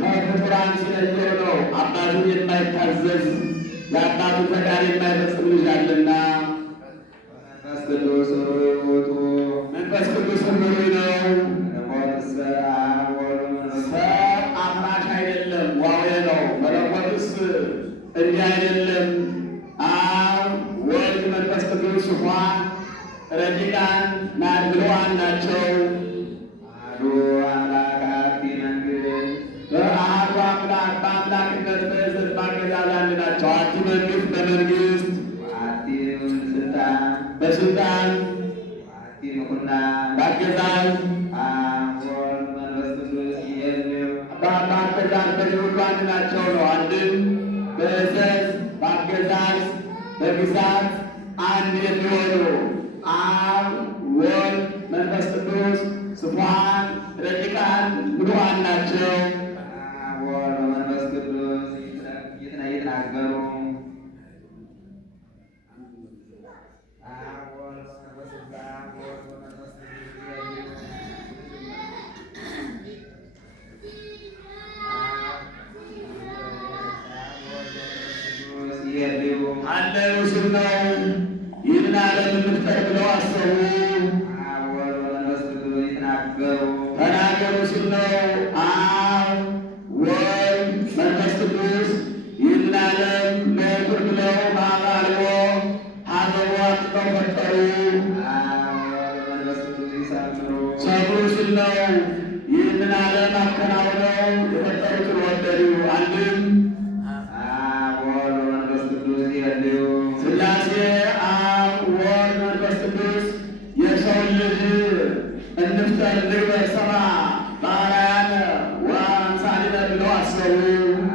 ከፍጡራን ስለየው ነው። አባቱን የማይታዘዝ የአባቱ ፈቃድ የማይፈጽምልሻልና። መንፈስ ቅዱስ ውእቱ መንፈስ ቅዱስ ርኅሩይ ነው። መለኮትሰ አብ ወወልድ ወመንፈስ ሰብ አምራች አይደለም፣ ዋዌ ነው። መለኮትስ እንዲህ አይደለም። አብ ወልድ መንፈስ ቅዱስ ሥፉዓን ረቂቃን ናድብለዋን ናቸው። አሐዱ አምላክ አሐቲ መንግሥት በአሐዱ አምላክ በአምላክነት በዕዝነት በአገዛዝ አንድ ናቸው። አሐቲ መንግሥት በመንግሥት ወአሐቲ ስልጣን በሥልጣን ወአሐቲ ምኵናን በአገዛዝ አብ ወወልድ መንፈስ ቅዱስ ይእዜው በአገዛዝ በዚህ ሁሉ አንድ ናቸው ነው። አንድም በዕዘዝ በአገዛዝ በግዛት አንድ የሚሆኑ አብ ወልድ መንፈስ ቅዱስ ሥፉዓን ረቂቃን ምሉዓን ናቸው። አብ ወወልድ ወመንፈስ ቅዱስ ይትናገሩ አብ ወወልድ ወመንፈስ ቅዱስ አብ ወወልድ ወመንፈስ ቅዱስ ይእዜው አንድ ምስል ነው። ይህን ዓለም እንፍጠር ብለው አሰቡ። አብ ወወልድ ወመንፈስ ቅዱስ ይትናገሩ ተናገሩ ሲል ነው። አብ ወልድ መንፈስ ቅዱስ ይህን ዓለም ለይኩን ብለው በአባልቦ ሀዘቦ አጥተው ፈጠሩ። አብ ወወልድ ወመንፈስ ቅዱስ ይሰምሩ ሰብሩ ሲል ነው። ይህንን ዓለም አከናውነው የፈጠሩትን ወደዱ። አንድም አብ ወወልድ ወመንፈስ ቅዱስ ይእዜው ሥላሴ አብ ወልድ መንፈስ ቅዱስ የሰውን ልጅ እንፍጠር ንግበር ሰብአ በአርአያነ ወአምሳሊነ ብለው አሰቡ።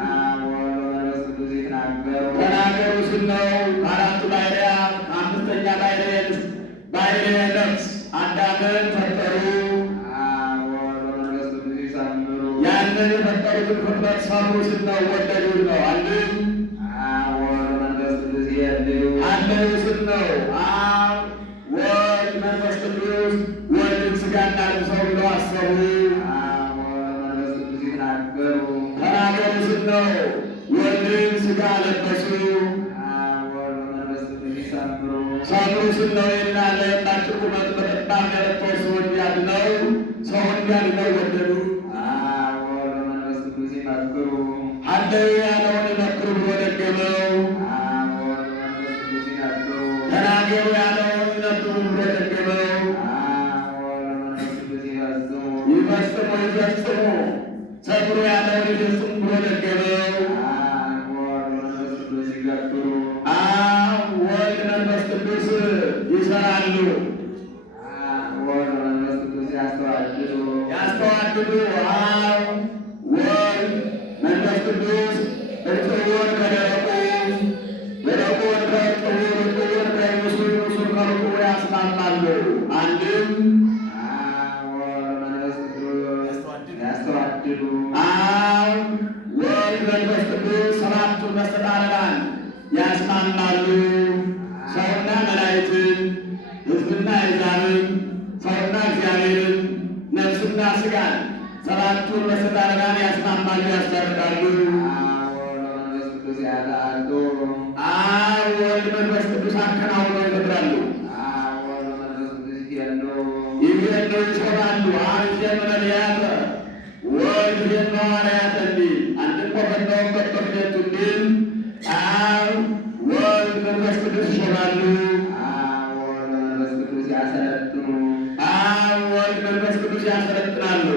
አብ ወወልድ ወመንፈስ ቅዱስ ይትናገሩ ተናገሩ ሲል ነው። ከአራቱ ባሕርያት ከአምስተኛ ባሕርየ ነፍስ አዳምን ፈጠሩ። አብ ወወልድ ወመንፈስ ቅዱስ ይሰምሩ ያንን የፈጠሩትን ፍጥረት ሰሩ ሲል ነው። ወደዱት ነው። አንድም አብ ወወልድ ወመንፈስ ቅዱስ ይእዜው አለው ሲል ነው። አብ ወልድ መንፈስ ቅዱስ ወልድን ሥጋን አልብሰው ብለው አሰቡ። አብ ወወልድ ወመንፈስ ቅዱስ ይትናገሩ ተናገሩ ሲል ነው። ወልድን ሥጋ ለበሱ። አብ ወወልድ ወመንፈስ ቅዱስ ይሰምሩ ሰብሩ ሲል ነው። ይህን ዓለም በአጭር ቁመት በጠባብ ያለፈው ሰው እንዲያድነው ወደዱ። አብ ወወልድ ወመንፈስ ቅዱስ ይመክሩ አለው ያለውን ይመክሩ ብሎ ደገመው። አብ ወወልድ ወመንፈስ ቅዱስ ይነግሩ ተናገሩ ያለውን ይነግሩ ብሎ ደገመው። አብ ወወልድ ወመንፈስ ቅዱስ ይፈጽሙ ይፈጽሙ ሰብሩ ያለውን ሥራውን ይፈጽሙ ብሎ ነገረው። አብ ወልድ መንፈስ ቅዱስ ይሰራሉ፣ ያስተዋድዱ። አብ ወልድ መንፈስ ቅዱስ እርጥቡን ከደረቁ፣ ደረቁን ከእርጥቡ፣ እርጥቡን ከይብሱ፣ ይብሱን ከርጥቡ ያስማማሉ። አንድም ያስተዋድዱ። አብ ወልድ መንፈስ ቅዱስ ሰባቱን መስተቃርራን ያስማማሉ። ሰውና መላእክትን፣ ሕዝብና አሕዛብን፣ ሰውና እግዚአብሔርን፣ ነፍስና ሥጋን ሰባቱን መስተቃርራን ያስማማሉ፣ ያስታርቃሉ። አብ ወልድ መንፈስ ቅዱስ አከናውነው ይፈጥራሉ። ይህን ይሾማሉ። አብ ይዜኑ ነቢያተ ወልድ ይዜኑ ሐዋርያተ እንዲል አንድም በፈናውም በክህነቱ እንዲል አብ ወልድ መንፈስ ቅዱስ ይሾማሉ። አብ ወልድ መንፈስ ቅዱስ ያሰለጥናሉ።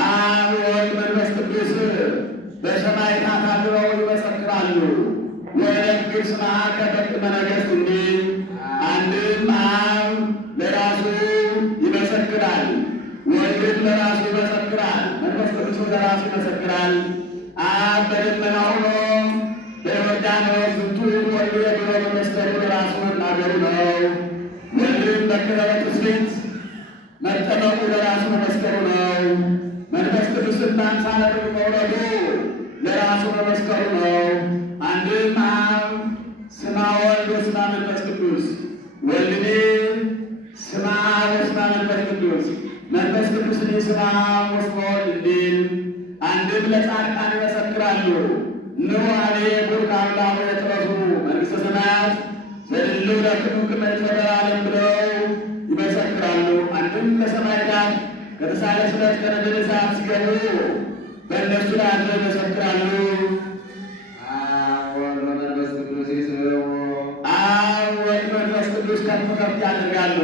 አብ ወልድ መንፈስ ቅዱስ በሰማዕታት አድረው ይመሰክራሉ። ወነግሥ ስምዐከ በቅድመ ነገሥት እንዲል አንድም አብ ለራሱ ይመሰክራል፣ ወልድም ለራሱ ይመሰክራል፣ መንፈስ ቅዱስ ለራሱ ይመሰክራል። አብ በደመና ሆኖ በዮርዳኖስ ዝንቱ ወልድ ብሎ መመስከሩ ለራሱ መናገሩ ነው። ወልድም በክረበ ትስብእት መጠመቁ ለራሱ መመስከሩ ነው። መንፈስ ቅዱስን በአምሳለ ርግብ መውረዱ ለራሱ መመስከሩ ነው። አንድም አብ ስማ ወልድ ወስማ መንፈስ ቅዱስ፣ ወልድኔ ስማ አብ ወስማ መንፈስ ቅዱስ፣ መንፈስ ቅዱስኔ ስማ አብ ወስማ ወልድ እንዲል አንድም ለጻድቃን ይመሰክራሉ። ኑ ኀቤየ ቡሩክ አምላኩ የትረሱ መንግሥተ ሰማያት ዘድልው ለክሙ ቅድመ ይትፈጠር ዓለም ብለው ይመሰክራሉ። አንድም ለሰማዕታት ከተሳለ ስለት ከነደደ እሳት ሲገቡ በእነሱ ላይ አድረው ይመሰክራሉ። አብ ወልድ መንፈስ ቅዱስ ይስብሑ። አብ ወልድ መንፈስ ቅዱስ ከፍ ከፍ ያደርጋሉ።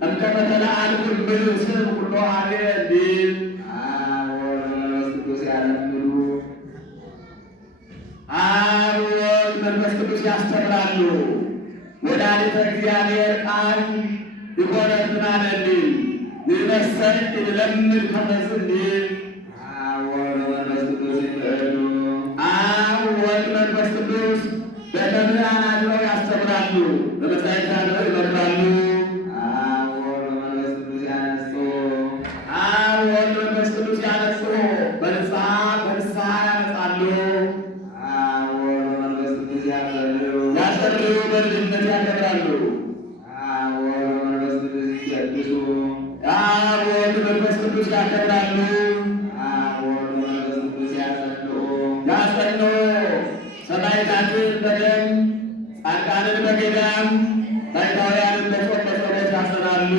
እምከመ ተለአልኩ እምብል ስም ኩሎ ኀቤየ እንዲል አብ ወልድ መንፈስ ቅዱስ ያለምዱ። አብ ወልድ መንፈስ ቅዱስ ያስተምራሉ። ወላዲተ እግዚአብሔር ቃል ይኮነት ምናለ እንዲል ንመሰል እንለምድ ከመዝ እንዲል አብ ወልድ መንፈስ ቅዱስ ይፍዕሉ። አብ ወልድ መንፈስ ቅዱስ በመምህራን አድረው ያስተምራሉ፣ በመጻሕፍት አድረው ይመክራሉ። አብ ወልድ መንፈስ ቅዱስ ያነጹ። አብ ወልድ መንፈስ ቅዱስ ያነጹ፣ በንስሐ ያነጻሉ። አብ ወልድ መንፈስ ቅዱስ ያጸልዩ። ያጸልዩ፣ በልጅነት ያከብራሉ። አብ ወልድ መንፈስ ቅዱስ ይቀድሱ። አብ ወልድ መንፈስ ቅዱስ ያከብራሉ። አብ ወልድ መንፈስ ቅዱስ ያጸንዑ። ያጸኑ፣ ሰማዕታትን በደም ጻድቃንን በገዳም ባሕታውያንን በጾም በጸሎት ያጸናሉ።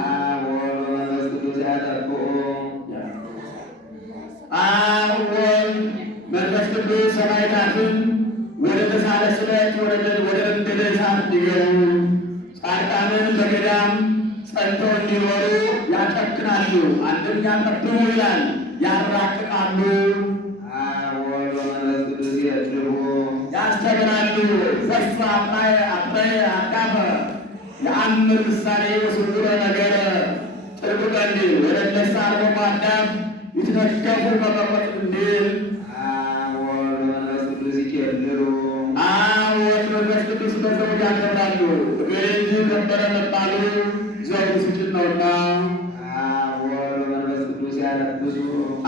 አብ ወልድ መንፈስ ቅዱስ ያጠብቁ። አብ ወልድ መንፈስ ቅዱስ ሰማዕታትን ወደ ተሳለ ስለት ወደ ነደደ እሳት እንዲገቡ ጻድቃንን በገዳም ጸንተው እንዲኖሩ ያጨክናሉ። አንድም ያቀብሉ ይላል፣ ያራቅቃሉ። አብ ወልድ መንፈስ ቅዱስ ይእድቡ። ያስተምራሉ። ዘሳ አጥራየ አዳመ የአምር ምሳሌ ወስውረ ነገረ ጥርቁቀ እንዲል ወለደሳ አልቦሙ አዳም ይትነገፉ በመቆጥ እንዲል አብ ወልድ መንፈስ ቅዱስ ይኬልሉ። አብ ወልድ መንፈስ ቅዱስ በዘውድ ያከብራሉ። እገሌ እንጂ ከበረ መባሉ ዘውድ ስጭት ነውና። አብ ወልድ መንፈስ ቅዱስ ያለብሱ።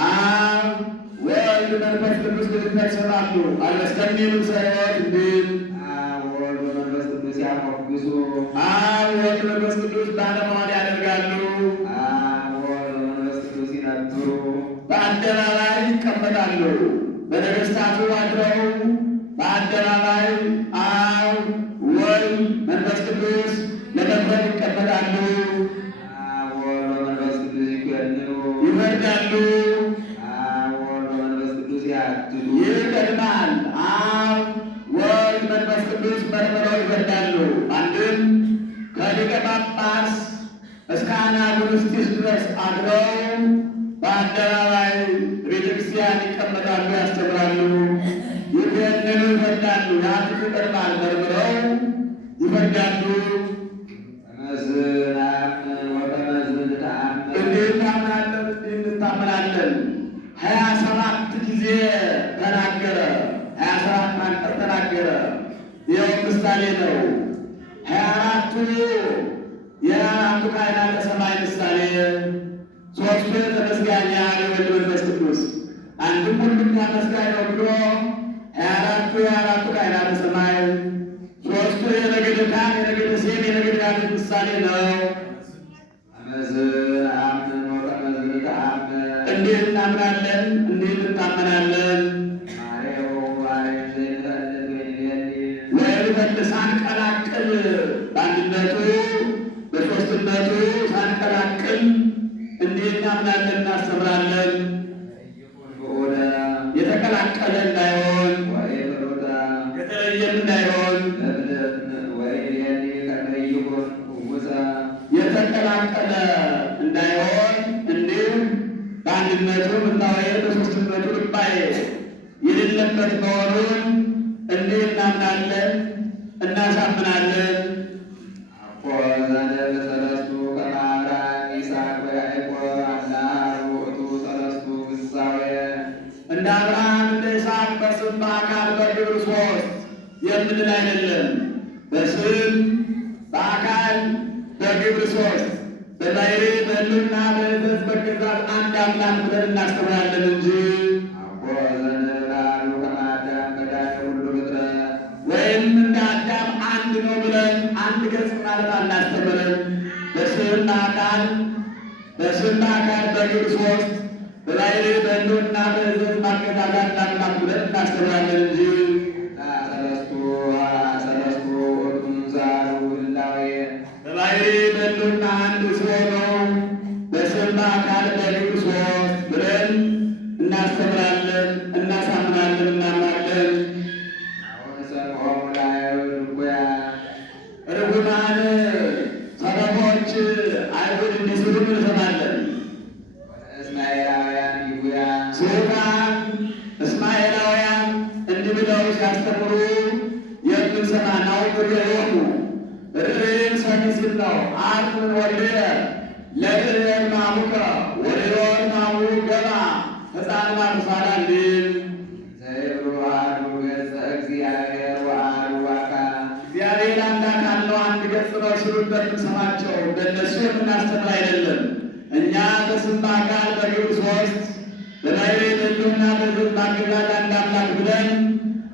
አብ ወልድ መንፈስ ቅዱስ ልጅነት ይሰጣሉ። አልበስከሚሉ ሰዎች እንዲል አብ ወልድ መንፈስ ቅዱስ ያሞግሱ። አብ ወልድ መንፈስ ቅዱስ ባለመዋል ያደርጋሉ። አብ ወልድ መንፈስ ቅዱስ ይነብሩ። በአደባባይ ይቀመጣሉ። በነገሥታቱ አድረው በአደባባይ አብ ወልድ መንፈስ ቅዱስ ለመፍረድ ይቀመጣሉ። አብ ወልድ መንፈስ ቅዱስ ይኮንኑ። ይፈርዳሉ። አብ ወልድ መንፈስ ቅዱስ ያድሉ። ይቀድማል። አብ ወልድ መንፈስ ቅዱስ መርምረው ይፈርዳሉ። አንድም ከሊቀ ጳጳስ እስከ አናጉንስጢስ ድረስ አድረው በአደባባይ ቤተ ክርስቲያን ይቀመጣሉ፣ ያስተምራሉ፣ ይገንኑ፣ ይፈርዳሉ። የአንቱ ይቀድማል መርምረው ይፈርዳሉ። እንዲህ እናምናለን፣ እንዲህ እንታመናለን። 27 ጊዜ ተናገረ። 27 አንቀጽ ተናገረ። ይኸው ምሳሌ ነው። 24ቱ የአራቱ ካህናተ ሰማይ ምሳሌ፣ 3ቱ ተመስጋኛ የወልድ መንፈስ ቅዱስ፣ አንድም ሁሉም አመስጋኝ ነው ብሎ 24ቱ የአራቱ ካህናተ ሰማይ፣ 3ቱ የነገደ ካህን፣ የነገደ ሴም፣ የነገደ ያሬድ ምሳሌ ነው። እንዲህ እናምናለን፣ እንዲህ እንታመናለን። ሳንቀላቅል በአንድነቱ በሦስትነቱ ሳንቀላቅል እንዲህ እናምናለን፣ እናስተምራለን። የተቀላቀለ እንዳይሆን፣ የተለየም እንዳይሆን፣ የተቀላቀለ እንዳይሆን እንዲሁ በአንድነቱ ምታወየ በሦስትነቱ ልባዬ የሌለበት መሆኑን እንዲህ እናምናለን፣ እናሳምናለን። እንደ አብርሃም እንደ ይስሐቅ በስም በአካል በግብር ሦስት የምንል አይደለም። በስም በአካል በግብር ሦስት በባሕሪ በሕልውና በሕተት በግዛት አንድ አምላክ ብለን እናስተምራለን እንጂ ወይም እንደ አዳም አንድ ነው ብለን አንድ ገጽ ማለት አናስተምርም። በስም በአካል በግብር ሦስት በባሕሪ በሕልውና በሕተት በግዛት አንድ አምላክ ብለን እናስተምራለን እንጂ በባሕሪ በሕልውና አንድ ሲሆኑ በስም በአካል በግብር ሦስት ብለን እናስተምራለን፣ እናሳምናለን፣ እናምናለን። ርጉማን ሰነፎች አይሁድ እንዲህ ሲሉ እንሰማለን። ስሑታን እስማኤላውያን እንዲህ ብለው ሲያስተምሩ የምንሰማ ናውቅሬሆሙ ርእይን ሰሚ ሲል ነው። አርምን ወልድየ ለርእየን ማሙከ ወርእዮን ማሙ ገባ ሕፃን ማቱሳላ እንዲል እግዚአብሔር አንድ አካል ነው፣ አንድ ገጽ ነው ሲሉ እንደምንሰማቸው እንደነሱ የምናስተምር አይደለም። እኛ በስም በአካል በግብር ሦስት በባሕሪ በሕልውና በሕተት በግዛት አንድ አምላክ ብለን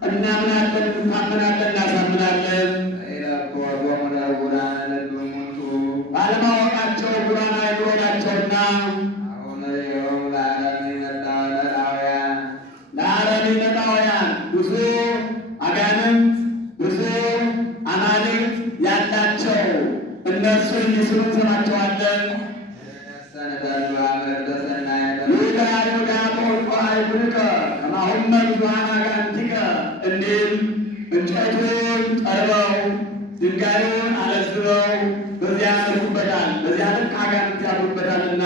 እናምናለን፣ እንታመናለን፣ እናሳምናለን። ባለማወቃቸው ዕውራን አእምሮ ናቸውና ለአረሚ ነጣውያን ብዙ አጋንንት ብዙ አማልክት ያላቸው እነሱ እንዲህ ሲሉ እንሰማቸዋለን። ይሁዳ ይሁዳ በወልቆ አይሁድከ ከማሁመ ብዙኃን አጋንንቲከ እንዲል እንጨቱን ጠርበው ድንጋዩን አለዝበው በዚያ ያደርጉበታል፣ በዚያ ልክ አጋንንት ያድሩበታልና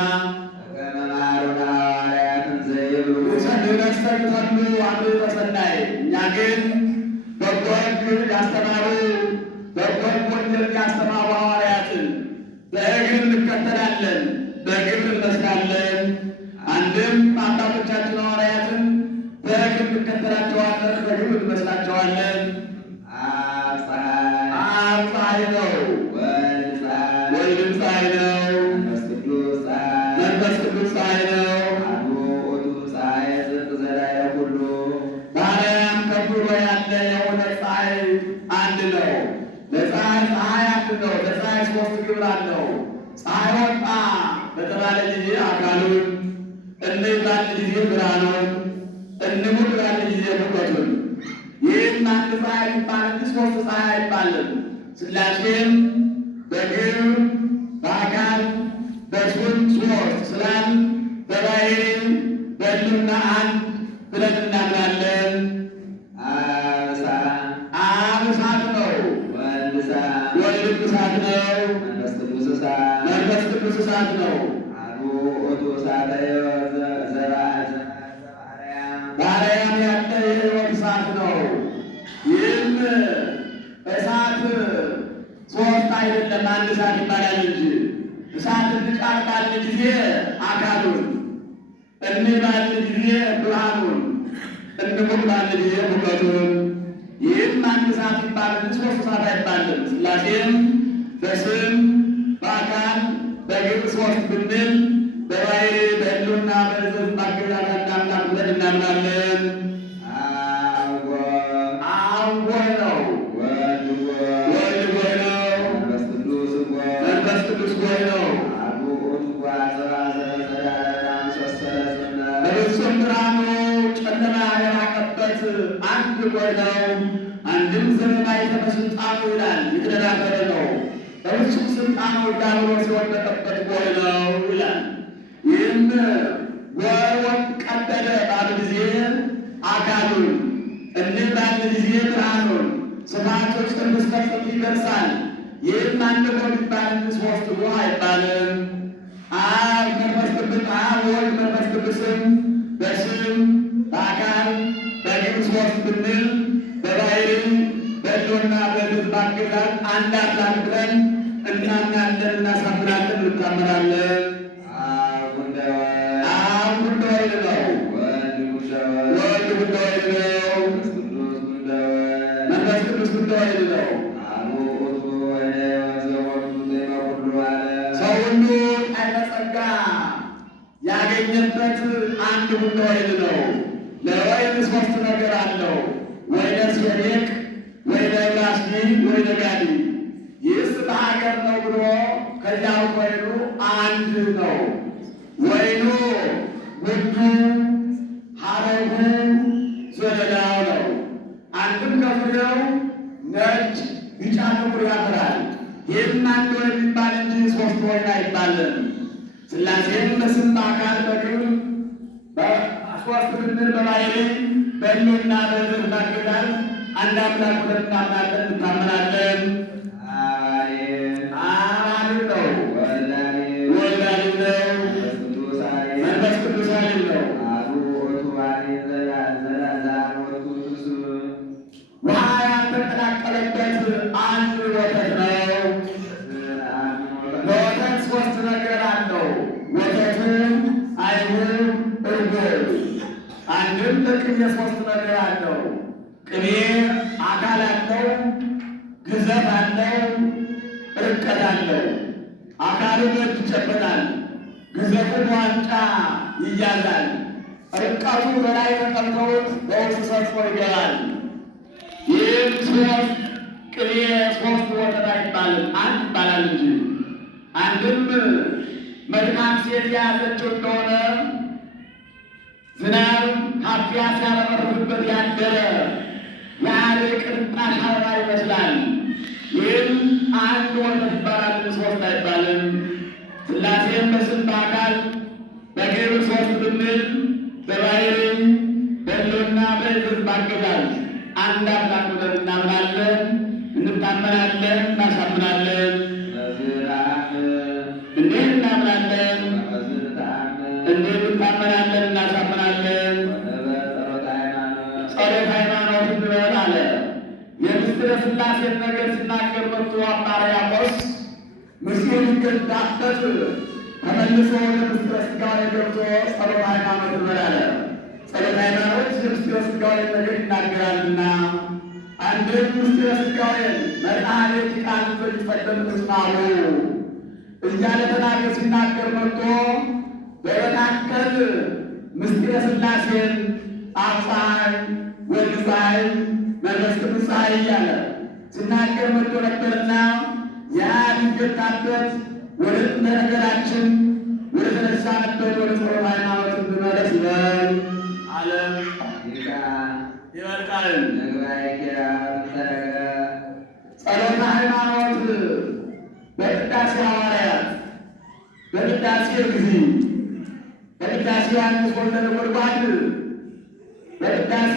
ሰንበስተተሉ አምልዕተ ሰናይ። እኛ ግን በጎ ሕግ ያስተማሩ በጎ ወንጌል ያስተማሩ ሐዋርያትን በእግር እንከተላለን፣ በእግር እንመስላለን። አንድም አባቶቻችን ሐዋርያትን በእግር እንከተላቸዋለን፣ በእግር እንመስላቸዋለን። አብ ፀሐይ ነው፣ ወልድም ፀሐይ ነው፣ መንፈስ ቅዱስ ፀሐይ ነው። በአርያም ከብሮ ያለ የሆነ ፀሐይ አንድ ነው። ለፀሐይ አንድ ነው። ለፀሐይ 3 ግብር አለው። ፀሐይ ወጣ በተባለ ጊዜ አካሉን፣ እንይ ባለ ጊዜ ብርሃኑን፣ እንሙት ባለ ጊዜ ሙቀቱን። ይህም አንድ ፀሐይ ይባል እንጂ 3 ፀሐይ አይባልም። ሥላሴም በግብር በአካል በስም 3 ስላል በባሕሪ በሕልውና አንድ ብለን እናምናለን። አብ እሳት ነው፣ ወልድም እሳት ነው፣ መንፈስ ቅዱስ እሳት ነው። እሳት ይባላል እንጂ እሳት እንጫር ባለ ጊዜ አካሉን እንይ ባለ ጊዜ ብርሃኑን እንቁም ባለ ጊዜ ሙቀቱን ይህም አንድ እሳት ይባላል እንጂ ሦስት እሳት አይባልም። ሥላሴም በስም በአካል በግብር ሦስት ብንል በባሕሪ በሕልውና በሕዝብ በአገዛዝ አንድ አምላክ ብለን እናምናለን። አብ ጎህ ነው፣ ወልድ ጎህ ነው፣ መንፈስ ቅዱስ ጎህ ነው። በፍጹም ብርሃኑ ጨለማ የራቀበት አንድ ጎህ ነው። አንድም ዘመናዊ ስልጣኑ ይላል የተደራደረ ነው። በፍጹም ስልጣኑ ዲያብሎስ የወደቀበት ጎህ ነው ይላል። ይህም ጎህ ቀደደ ባለ ጊዜ አካሉን እንዲህ ባለ ጊዜ ብርሃኑን ስፋቶች እስከ ጥግ ይደርሳል። ይህም አንድ ጎህ ይባል ሦስት ጎህ አይባልም። አብ መንፈስ ቅዱስ አብ ወልድ መንፈስ ቅዱስም በስም በአካል በግብር ሦስት ብንል በባሕሪ በሕልውና በሕዝብ በአገዛዝ አንድ አምላክ ብለን እናምናለን፣ እናሳምናለን፣ እንታመናለን። አብ እንደ ወልድ ነው፣ ወልድ እንደ ወልድ ነው፣ መንፈስ ቅዱስ እንደ ወልድ ነው። ሰው ሁሉ ኃይለ ጸጋ ያገኘበት አንድ እንደ ወልድ ነው። ለወይን ሦስት ነገር አለው፣ ወይነ ሴዴቅ፣ ወይነ ጋስኒ፣ ወይነ ጋዲ። ይህስ በሀገር ነው ብሎ ከዚያው ወይኑ አንድ ነው። ወይኑ ውዱ ሐረጉ ዘለላው ነው። አንድም ከፍሬው ነጭ፣ ቢጫ፣ ጥቁር ያፈራል። ይህም አንድ ወይን የሚባል እንጂ ሦስት ወይን አይባልም። ሥላሴም በስም በአካል በግብር በሦስት ብንል በባሕሪ በሕልውና በሕዝብ በአገዛዝ አንድ አምላክ ብለን እናምናለን፣ እንታመናለን። አብ ነው፣ ወልድ ነው፣ መንፈስ ቅዱስ ነው። ውሃ ያልተቀላቀለበት አንድ ወተት ነው። ለወተት ሦስት ነገር አለው። ወተቱም አይሁን እርጎ። አንድም ለቅቤ ሦስት ነገር አለው። ቅቤ አካል አለው፣ ግዘፍ አለው፣ ርቀት አለው። አካሉ በእጅ ይጨበጣል፣ ግዘፉ በዋንጫ ይያዛል። ርቀቱ በላይ ተቀምጠውት በውስጥ ሰፍሮ ይገባል። ይህም ሦስት ቅቤ ሦስት ወተት አይባልም፣ አንድ ይባላል እንጂ። አንድም መልካም ሴት የያዘችው እንደሆነ ዝናብ ካፊያ ሲያረበርብበት ያደረ የአደይ ቅንጣሽ አበባ ይመስላል። ይህም አንድ ወተት ይባላል፣ ሦስት አይባልም። ሥላሴም በስም በአካል በግብር ሦስት ብንል በባሕሪ በሕልውና በሕዝብ በአገዛዝ አንድ አምላክ ብለን እናምናለን፣ እንታመናለን፣ እናሳምናለን። እንዲህ እናምናለን፣ እንዲህ እንታመናለን፣ እናሳምናለን። ጸሎተ ሃይማኖት እንበል አለ። የምስጢረ ሥላሴን ነገር ሲናገር መጥቶ አባ ሕርያቆስ ምስጢር ሊገዳበት ተመልሶ ወደ ምስጢረ ሥጋዌ ገብቶ ጸሎተ ሃይማኖት እንበል አለ። ጸሎተ ሃይማኖት የምስጢረ ሥጋዌን ነገር ይናገራልና አንድም ምስጢረ ሥጋዌን መድኃኒት ቃል በሚፈጸም ተስማሙ እያለ ተናገር ሲናገር መጥቶ በመካከል ምስጢረ ሥላሴን አብ ፀሐይ፣ ወልድ ፀሐይ፣ መንፈስ ቅዱስ ፀሐይ እያለ ሲናገር መጥቶ ነበርና ያ ሊገታበት ወደ ጥንተ ነገራችን ወደ ተነሳንበት ወደ ጸሎተ ሃይማኖት እንመለስ ይበል አለ። ይበልቃል። ጸሎተ ሃይማኖት በቅዳሴ ሐዋርያት፣ በቅዳሴ እግዚእ፣ በቅዳሴ ዮሐንስ ወልደ ነጎድጓድ፣ በቅዳሴ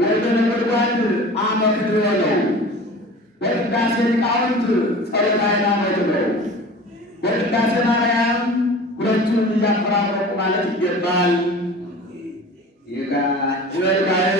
ወልደ ነጎድጓድ አመክንዮ ነው። በቅዳሴ ሊቃውንት ጸሎተ ሃይማኖት ነው። በቅዳሴ ማርያም ሁለቱን እያፈራረቁ ማለት ይገባል። ይበልቃል።